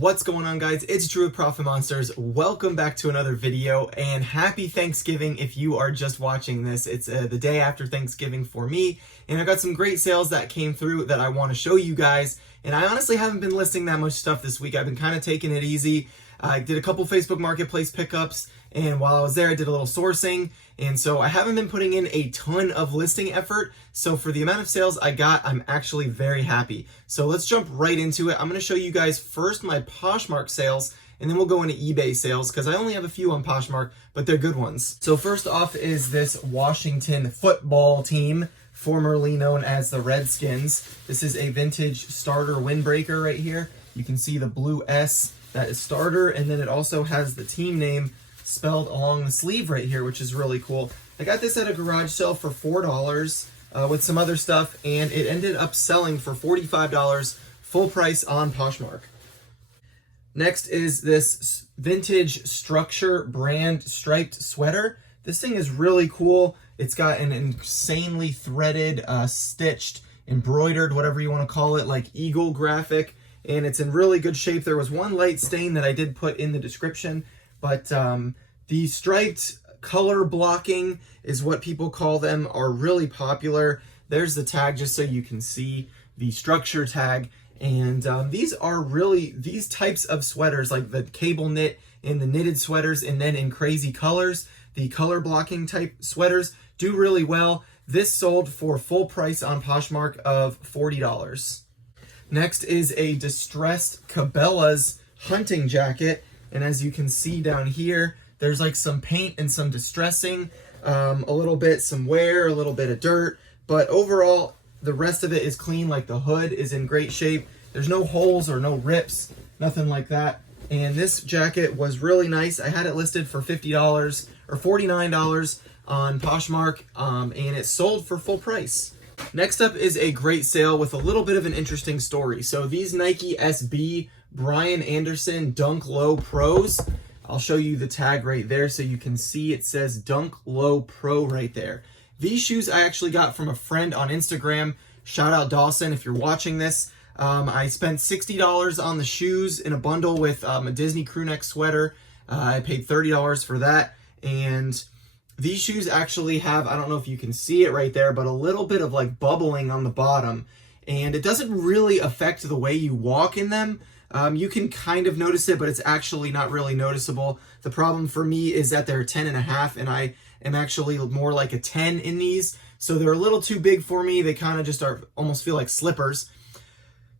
What's going on, guys? It's Drew with Profit Monsters. Welcome back to another video, and happy Thanksgiving if you are just watching this. It's the day after Thanksgiving for me, and I've got some great sales that came through that I want to show you guys. And I honestly haven't been listing that much stuff this week. I've been kind of taking it easy. I did a couple Facebook Marketplace pickups, and while I was there, I did a little sourcing. And so I haven't been putting in a ton of listing effort. So for the amount of sales I got, I'm actually very happy. So let's jump right into it. I'm going to show you guys first my Poshmark sales, and then we'll go into eBay sales because I only have a few on Poshmark, but they're good ones. So first off is this Washington football team, formerly known as the Redskins. This is a vintage starter windbreaker right here. You can see the blue S, that is starter, and then it also has the team name spelled along the sleeve right here, which is really cool. I got this at a garage sale for $4 with some other stuff, and it ended up selling for $45 full price on Poshmark. Next is this vintage Structure brand striped sweater. This thing is really cool. It's got an insanely threaded, stitched, embroidered, whatever you want to call it, like eagle graphic, and it's in really good shape. There was one light stain that I did put in the description, but the striped color blocking is what people call them, are really popular. There's the tag just so you can see the Structure tag. And these are really, these types of sweaters, like the cable knit and the knitted sweaters, and then in crazy colors, the color blocking type sweaters do really well. This sold for full price on Poshmark of $40. Next is a distressed Cabela's hunting jacket. And as you can see down here, there's like some paint and some distressing, a little bit, some wear, a little bit of dirt, but overall, the rest of it is clean. Like the hood is in great shape. There's no holes or no rips, nothing like that. And this jacket was really nice. I had it listed for $50 or $49 on Poshmark, and it sold for full price. Next up is a great sale with a little bit of an interesting story. So these Nike SB Brian Anderson Dunk Low Pros, I'll show you the tag right there so you can see it says Dunk Low Pro right there. These shoes I actually got from a friend on Instagram. Shout out Dawson if you're watching this. I spent $60 on the shoes in a bundle with a Disney crew neck sweater. I paid $30 for that. And these shoes actually have, I don't know if you can see it right there, but a little bit of like bubbling on the bottom. And it doesn't really affect the way you walk in them. You can kind of notice it, but it's actually not really noticeable. The problem for me is that they're 10.5, and I am actually more like a 10 in these. So they're a little too big for me. They kind of just almost feel like slippers.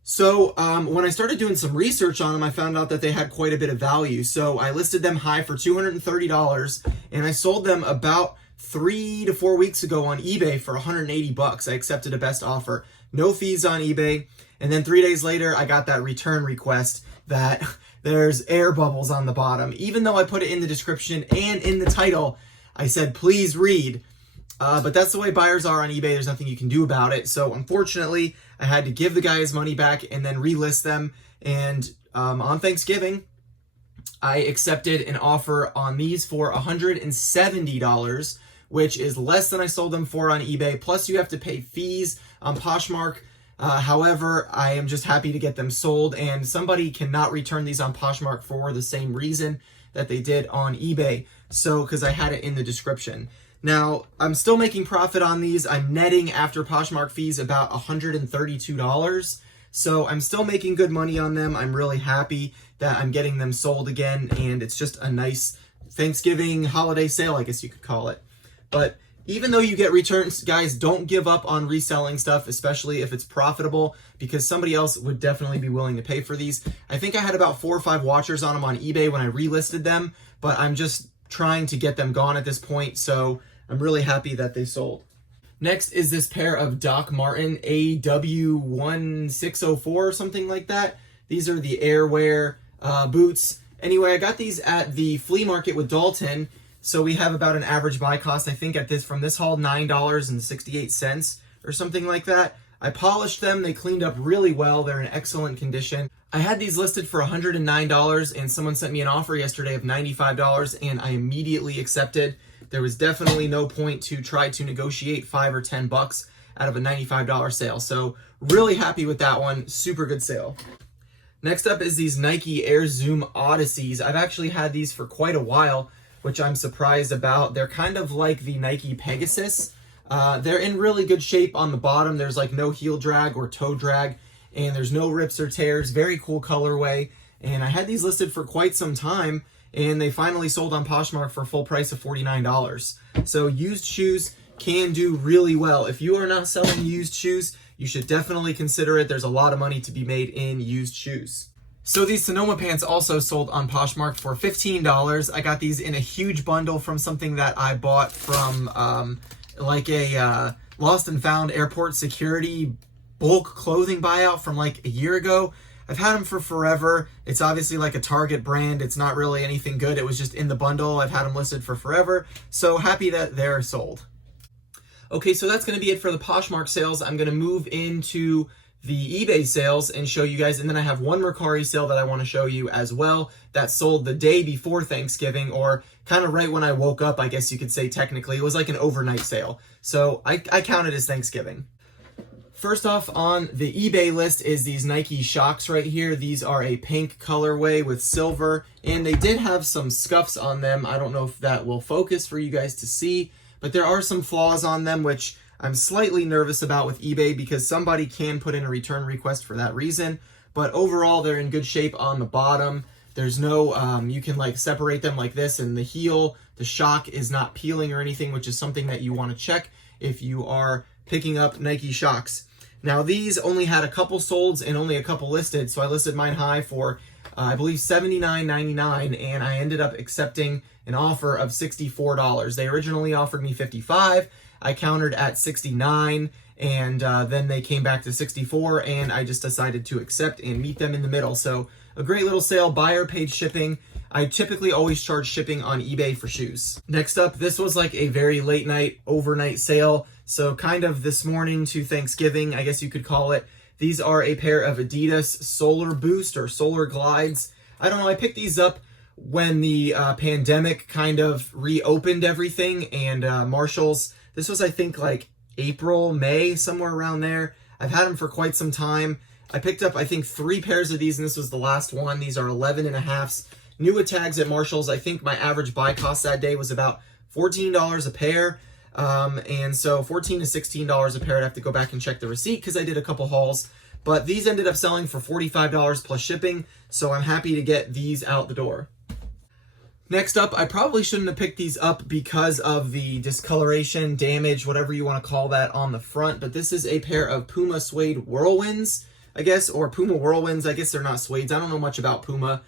So when I started doing some research on them, I found out that they had quite a bit of value. So I listed them high for $230, and I sold them about 3 to 4 weeks ago on eBay for $180. I accepted a best offer. No fees on eBay. And then 3 days later, I got that return request that there's air bubbles on the bottom. Even though I put it in the description and in the title, I said, please read. But that's the way buyers are on eBay. There's nothing you can do about it. So unfortunately, I had to give the guy his money back and then relist them. And on Thanksgiving, I accepted an offer on these for $170, which is less than I sold them for on eBay. Plus, you have to pay fees on Poshmark. However, I am just happy to get them sold, and somebody cannot return these on Poshmark for the same reason that they did on eBay. So, because I had it in the description. Now, I'm still making profit on these. I'm netting after Poshmark fees about $132. So I'm still making good money on them. I'm really happy that I'm getting them sold again, and it's just a nice Thanksgiving holiday sale, I guess you could call it. But even though you get returns, guys, don't give up on reselling stuff, especially if it's profitable, because somebody else would definitely be willing to pay for these. I think I had about 4 or 5 watchers on them on eBay when I relisted them, but I'm just trying to get them gone at this point, so I'm really happy that they sold. Next is this pair of Doc Martin AW1604 or something like that. These are the airwear boots. Anyway, I got these at the flea market with Dalton. So we have about an average buy cost, I think, from this haul, $9.68 or something like that. I polished them. They cleaned up really well. They're in excellent condition. I had these listed for $109, and someone sent me an offer yesterday of $95, and I immediately accepted. There was definitely no point to try to negotiate $5 or $10 out of a $95 sale. So really happy with that one. Super good sale. Next up is these Nike Air Zoom Odysseys. I've actually had these for quite a while, which I'm surprised about. They're kind of like the Nike Pegasus. They're in really good shape on the bottom. There's like no heel drag or toe drag, and there's no rips or tears. Very cool colorway. And I had these listed for quite some time, and they finally sold on Poshmark for a full price of $49. So used shoes can do really well. If you are not selling used shoes, you should definitely consider it. There's a lot of money to be made in used shoes. So these Sonoma pants also sold on Poshmark for $15. I got these in a huge bundle from something that I bought from like a lost and found airport security bulk clothing buyout from like a year ago. I've had them for forever. It's obviously like a Target brand. It's not really anything good. It was just in the bundle. I've had them listed for forever. So happy that they're sold. Okay, so that's going to be it for the Poshmark sales. I'm going to move into the eBay sales and show you guys. And then I have one Mercari sale that I want to show you as well that sold the day before Thanksgiving, or kind of right when I woke up, I guess you could say technically. It was like an overnight sale. So I count it as Thanksgiving. First off on the eBay list is these Nike Shox right here. These are a pink colorway with silver, and they did have some scuffs on them. I don't know if that will focus for you guys to see, but there are some flaws on them, which I'm slightly nervous about with eBay because somebody can put in a return request for that reason. But overall, they're in good shape on the bottom. There's no, you can like separate them like this, and the heel, the shock is not peeling or anything, which is something that you want to check if you are picking up Nike Shox. Now these only had a couple solds and only a couple listed, so I listed mine high for I believe $79.99, and I ended up accepting an offer of $64. They originally offered me $55. I countered at $69, and then they came back to $64, and I just decided to accept and meet them in the middle. So a great little sale. Buyer paid shipping. I typically always charge shipping on eBay for shoes. Next up, this was like a very late night, overnight sale. So kind of this morning to Thanksgiving, I guess you could call it. These are a pair of Adidas Solar Boost or Solar Glides. I don't know, I picked these up when the pandemic kind of reopened everything, and Marshall's, this was I think like April, May, somewhere around there. I've had them for quite some time. I picked up I think 3 pairs of these, and this was the last one. These are 11.5s. New with tags at Marshall's. I think my average buy cost that day was about $14 a pair. And so $14 to $16 a pair. I'd have to go back and check the receipt because I did a couple hauls. But these ended up selling for $45 plus shipping, so I'm happy to get these out the door. Next up, I probably shouldn't have picked these up because of the discoloration, damage, whatever you want to call that on the front, but this is a pair of Puma Suede Whirlwinds, I guess, or Puma Whirlwinds. I guess they're not suedes. I don't know much about Puma.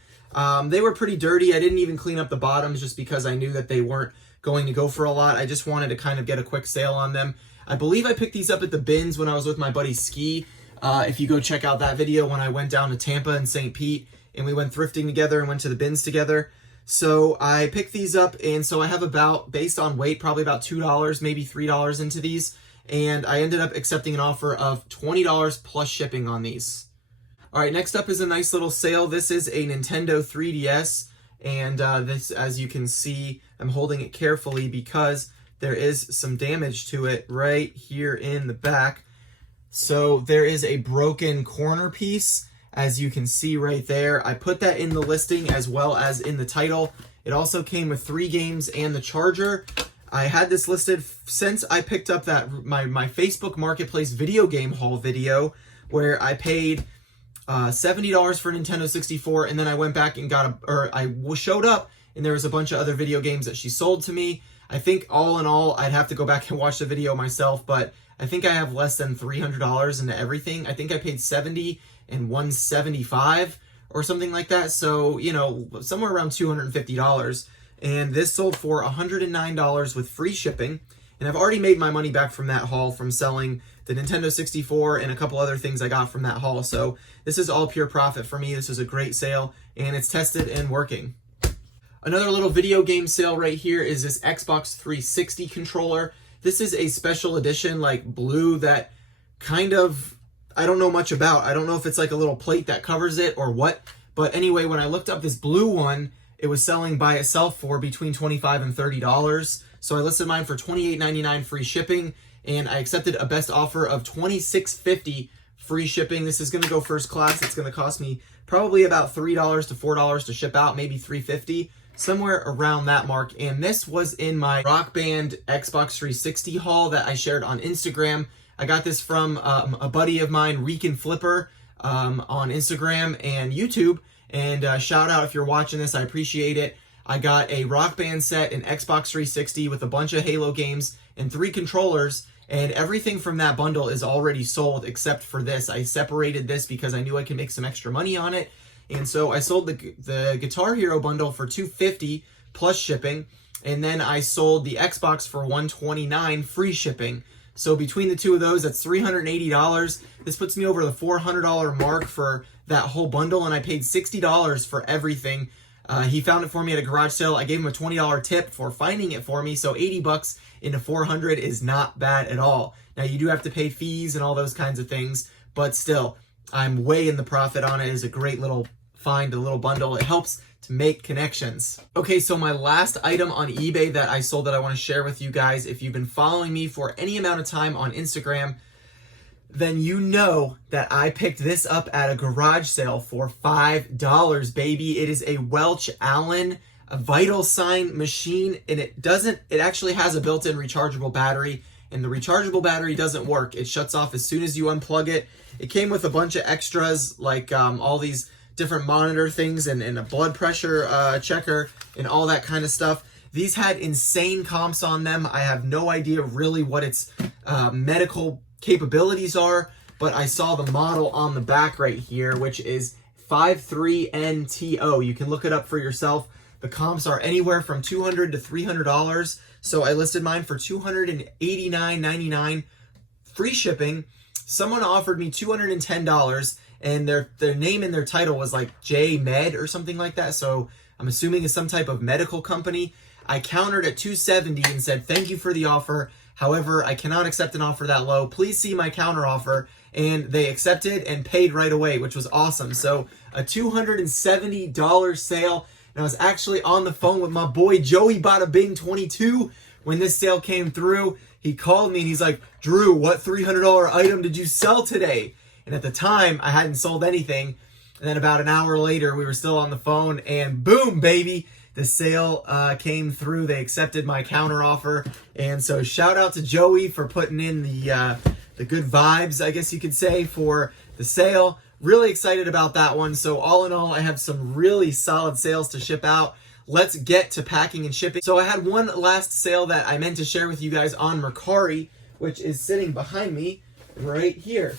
They were pretty dirty. I didn't even clean up the bottoms just because I knew that they weren't going to go for a lot. I just wanted to kind of get a quick sale on them. I believe I picked these up at the bins when I was with my buddy Ski. If you go check out that video when I went down to Tampa and St. Pete and we went thrifting together and went to the bins together. So I picked these up, and so I have about, based on weight, probably about $2, maybe $3 into these. And I ended up accepting an offer of $20 plus shipping on these. All right, next up is a nice little sale. This is a Nintendo 3DS. And this, as you can see, I'm holding it carefully because there is some damage to it right here in the back. So there is a broken corner piece, as you can see right there. I put that in the listing as well as in the title. It also came with 3 games and the charger. I had this listed since I picked up that my Facebook Marketplace video game haul video where I paid $70 for Nintendo 64, and then I went back and showed up, and there was a bunch of other video games that she sold to me. I think all in all, I'd have to go back and watch the video myself, but I think I have less than $300 into everything. I think I paid $70 and $175 or something like that. So, you know, somewhere around $250. And this sold for $109 with free shipping. And I've already made my money back from that haul from selling the Nintendo 64 and a couple other things I got from that haul. So this is all pure profit for me. This is a great sale, and it's tested and working. Another little video game sale right here is this Xbox 360 controller. This is a special edition, like blue, that kind of, I don't know much about. I don't know if it's like a little plate that covers it or what. But anyway, when I looked up this blue one, it was selling by itself for between $25 and $30. So I listed mine for $28.99 free shipping, and I accepted a best offer of $26.50 free shipping. This is going to go first class. It's going to cost me probably about $3 to $4 to ship out, maybe $3.50, somewhere around that mark. And this was in my Rock Band Xbox 360 haul that I shared on Instagram. I got this from a buddy of mine, Reek Flipper, on Instagram and YouTube. And shout out if you're watching this, I appreciate it. I got a Rock Band set, an Xbox 360 with a bunch of Halo games and 3 controllers. And everything from that bundle is already sold except for this. I separated this because I knew I could make some extra money on it. And so I sold the Guitar Hero bundle for $250 plus shipping. And then I sold the Xbox for $129 free shipping. So between the two of those, that's $380. This puts me over the $400 mark for that whole bundle. And I paid $60 for everything. He found it for me at a garage sale. I gave him a $20 tip for finding it for me. So $80 into $400 is not bad at all. Now you do have to pay fees and all those kinds of things, but still, I'm way in the profit on it. It's a great little find, a little bundle. It helps to make connections. Okay, so my last item on eBay that I sold that I want to share with you guys, if you've been following me for any amount of time on Instagram, then you know that I picked this up at a garage sale for $5, baby. It is a Welch Allen, a vital sign machine, and it actually has a built-in rechargeable battery, and the rechargeable battery doesn't work. It shuts off as soon as you unplug it. It came with a bunch of extras, like all these different monitor things and a blood pressure checker and all that kind of stuff. These had insane comps on them. I have no idea really what its medical capabilities are, but I saw the model on the back right here, which is 53NTO. You can look it up for yourself. The comps are anywhere from $200 to $300. So I listed mine for $289.99 free shipping. Someone offered me $210, and their name in their title was like J Med or something like that. So I'm assuming it's some type of medical company. I countered at $270 and said, thank you for the offer. However, I cannot accept an offer that low. Please see my counter offer. And they accepted and paid right away, which was awesome. So a $270 sale. And I was actually on the phone with my boy Joey Bada Bing 22 when this sale came through. He called me and he's like, Drew, what $300 item did you sell today? And at the time, I hadn't sold anything. And then about an hour later, we were still on the phone, and boom, baby, the sale came through. They accepted my counter offer. And so shout out to Joey for putting in the good vibes, I guess you could say, for the sale. Really excited about that one. So all in all, I have some really solid sales to ship out. Let's get to packing and shipping. So I had one last sale that I meant to share with you guys on Mercari, which is sitting behind me right here.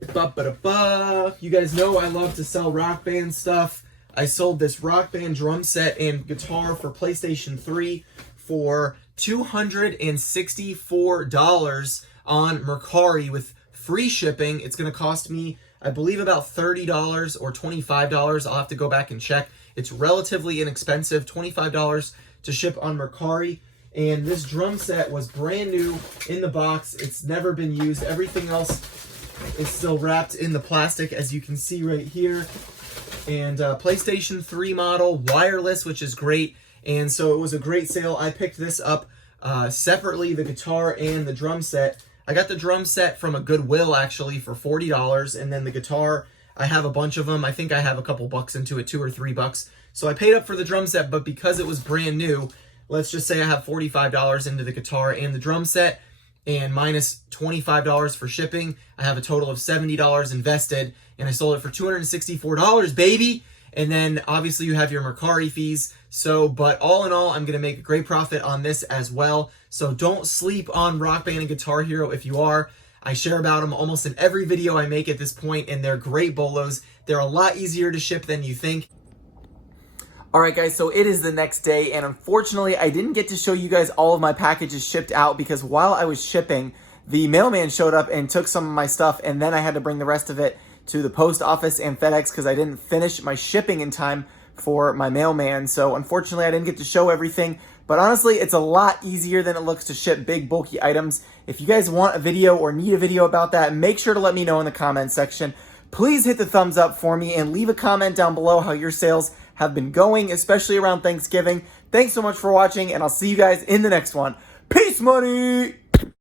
You guys know I love to sell Rock Band stuff. I sold this Rock Band drum set and guitar for PlayStation 3 for $264 on Mercari with free shipping. It's going to cost me, I believe, about $30 or $25. I'll have to go back and check. It's relatively inexpensive, $25 to ship on Mercari. And this drum set was brand new in the box. It's never been used. Everything else is still wrapped in the plastic, as you can see right here. And PlayStation 3 model, wireless, which is great. And so it was a great sale. I picked this up separately, the guitar and the drum set. I got the drum set from a Goodwill, actually, for $40. And then the guitar, I have a bunch of them. I think I have a couple bucks into it, $2 or $3. So I paid up for the drum set, but because it was brand new, let's just say I have $45 into the guitar and the drum set, and minus $25 for shipping. I have a total of $70 invested, and I sold it for $264, baby. And then obviously you have your Mercari fees. So, but all in all, I'm going to make a great profit on this as well. So don't sleep on Rock Band and Guitar Hero if you are. I share about them almost in every video I make at this point, and they're great bolos. They're a lot easier to ship than you think. Alright guys, so it is the next day, and unfortunately I didn't get to show you guys all of my packages shipped out because while I was shipping, the mailman showed up and took some of my stuff, and then I had to bring the rest of it to the post office and FedEx because I didn't finish my shipping in time for my mailman. So unfortunately I didn't get to show everything, but honestly it's a lot easier than it looks to ship big bulky items. If you guys want a video or need a video about that, make sure to let me know in the comment section. Please hit the thumbs up for me and leave a comment down below how your sales have been going, especially around Thanksgiving. Thanks so much for watching, and I'll see you guys in the next one. Peace, money!